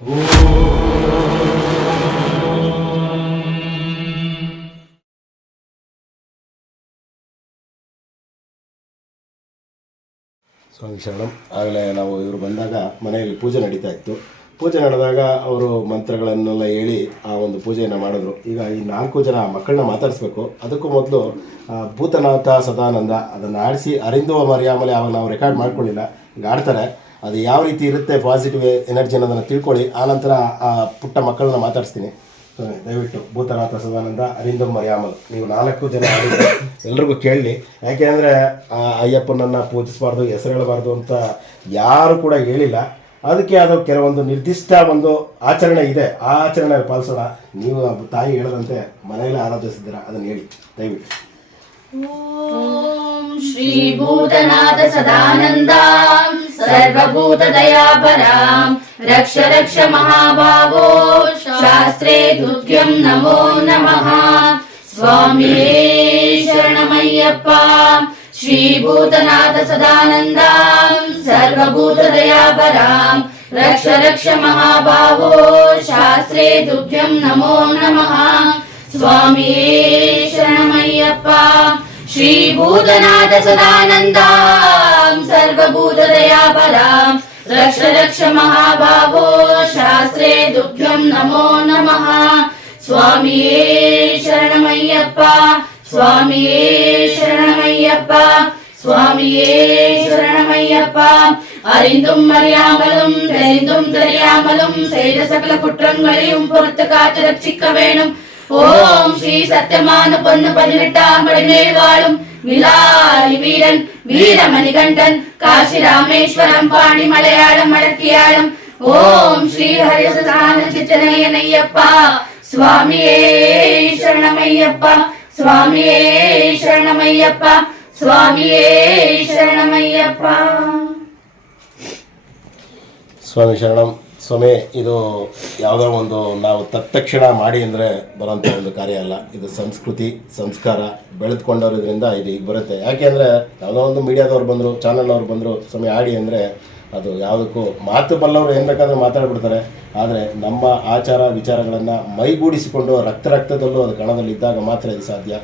ಸ್ವಾಮಿ ಶರಣಂ. ಆಗಲೇ ನಾವು ಇವರು ಬಂದಾಗ ಮನೆಯಲ್ಲಿ ಪೂಜೆ ನಡೀತಾ ಇತ್ತು. ಪೂಜೆ ನಡೆದಾಗ ಅವರು ಮಂತ್ರಗಳನ್ನೆಲ್ಲ ಹೇಳಿ ಆ ಒಂದು ಪೂಜೆಯನ್ನು ಮಾಡಿದ್ರು. ಈಗ ಈ 4 ಜನ ಮಕ್ಕಳನ್ನ ಮಾತಾಡಿಸ್ಬೇಕು. ಅದಕ್ಕೂ ಮೊದಲು ಭೂತನಾಥ ಸದಾನಂದ ಅದನ್ನು ಆಡಿಸಿ ಅರಿಂದುವ ಮರಿಯಾಮಲೆ ಅವಾಗ ನಾವು ರೆಕಾರ್ಡ್ ಮಾಡ್ಕೊಳ್ಳಿಲ್ಲ, ಈಗ ಆಡ್ತಾರೆ. ಅದು ಯಾವ ರೀತಿ ಇರುತ್ತೆ ಪಾಸಿಟಿವ್ ಎನರ್ಜಿ ಅನ್ನೋದನ್ನು ತಿಳ್ಕೊಳ್ಳಿ. ಆನಂತರ ಆ ಪುಟ್ಟ ಮಕ್ಕಳನ್ನ ಮಾತಾಡಿಸ್ತೀನಿ. ದಯವಿಟ್ಟು ಭೂತನಾಥ ಸದಾನಂದ ಅರಿಂದುವ ಮರಿಯಾಮಲ್ ನೀವು 4 ಜನ ಆಡಿದ್ರೆ ಎಲ್ರಿಗೂ ಕೇಳಲಿ. ಯಾಕೆ ಅಂದರೆ ಅಯ್ಯಪ್ಪನನ್ನು ಪೂಜಿಸಬಾರ್ದು, ಹೆಸರು ಹೇಳಬಾರ್ದು ಅಂತ ಯಾರು ಕೂಡ ಹೇಳಿಲ್ಲ. ಅದಕ್ಕೆ ಅದು ಕೆಲವೊಂದು ನಿರ್ದಿಷ್ಟ ಒಂದು ಆಚರಣೆ ಇದೆ, ಆ ಆಚರಣೆ ಪಾಲಿಸೋಣ. ನೀವು ತಾಯಿ ಹೇಳದಂತೆ ಮನೆಯಲ್ಲೇ ಆರಾಧಿಸಿದ್ದೀರ, ಅದನ್ನು ಹೇಳಿ ದಯವಿಟ್ಟು. ಓಂ ಶ್ರೀ ಭೂತನಾಥ ಸದಾನಂದ ಸರ್ವಭೂತ ದಯಾಪರಾಂ ರಕ್ಷ ರಕ್ಷ ಮಹಾಭಾವೋ ಶಾಸ್ತ್ರೇ ತುಭ್ಯಂ ನಮೋ ನಮಃ. ಸ್ವಾಮಿಯೇ ಶರಣಮಯ್ಯಪ್ಪ. ಶ್ರೀ ಭೂತನಾಥ ಸದಾನಂದ ಸರ್ವಭೂತ ದಯಾಪರಾಂ ರಕ್ಷ ರಕ್ಷ ಮಹಾಭಾವೋ ಶಾಸ್ತ್ರೇ ತುಭ್ಯಂ ನಮೋ ನಮಃ. ಸ್ವಾಮಿಯೇ ಶರಣಮಯ್ಯಪ್ಪ. ಶ್ರೀ ಭೂತನಾಥ ಸದಾನಂದ ಸರ್ವಭೂತ ದಯಾಪರಾಂ ರಕ್ಷ ರಕ್ಷ ಮಹಾಭಾವೋ ಶಾಸ್ತ್ರೇ ತುಭ್ಯಂ ನಮೋ ನಮಃ. ಸ್ವಾಮಿಯೇ ಶರಣಮಯ್ಯಪ್ಪ. ಸ್ವಾಮಿಯೇ ಶರಣಮಯ್ಯಪ್ಪ. ಸ್ವಾಮಿಯೇ ಶರಣಮಯ್ಯಪ್ಪ. அறிந்தும் அறியாமலும் தெரிந்தும் தெரியாமலும் செய்த சகல குற்றங்களையும் பொறுத்து காத்து ரட்சிக்க வேணும். ஓம் ஸ்ரீ சத்தியமான பொண்ணு 18ஆம் படி மேல் வாழும் விலாலி வீரன் வீரமணிகண்டன் காசி ராமேஸ்வரம் பாணி மலையாளம் மடக்கியாளம் ஓம் ஸ்ரீ ஹரிசதான சித்தனையனையப்பா. சுவாமியே சரணமையப்பா. சுவாமியே ಶರಣಮಯ್ಯಪ್ಪ. ಸ್ವಾಮಿಯೇ ಶರಣಮಯ್ಯಪ್ಪ. ಸ್ವಾಮಿ ಶರಣಂ. ಸ್ವಾಮಿ, ಇದು ಯಾವುದೋ ಒಂದು ನಾವು ತತ್ಕ್ಷಣ ಮಾಡಿ ಅಂದರೆ ಬರೋಂಥ ಒಂದು ಕಾರ್ಯ ಅಲ್ಲ. ಇದು ಸಂಸ್ಕೃತಿ ಸಂಸ್ಕಾರ ಬೆಳೆದುಕೊಂಡೋದ್ರಿಂದ ಇದು ಈಗ ಬರುತ್ತೆ. ಯಾಕೆ ಅಂದರೆ ಯಾವುದೋ ಒಂದು ಮೀಡಿಯಾದವ್ರು ಬಂದರು, ಚಾನಲ್ನವ್ರು ಬಂದರು, ಸ್ವಾಮಿ ಆಡಿ ಅಂದರೆ ಅದು ಯಾವುದಕ್ಕೂ ಮಾತು ಬಲ್ಲವರು ಏನು ಬೇಕಾದರೂ ಮಾತಾಡ್ಬಿಡ್ತಾರೆ. ಆದರೆ ನಮ್ಮ ಆಚಾರ ವಿಚಾರಗಳನ್ನು ಮೈಗೂಡಿಸಿಕೊಂಡು ರಕ್ತದಲ್ಲೂ ಅದು ಕಣದಲ್ಲಿ ಇದ್ದಾಗ ಮಾತ್ರ ಇದು ಸಾಧ್ಯ.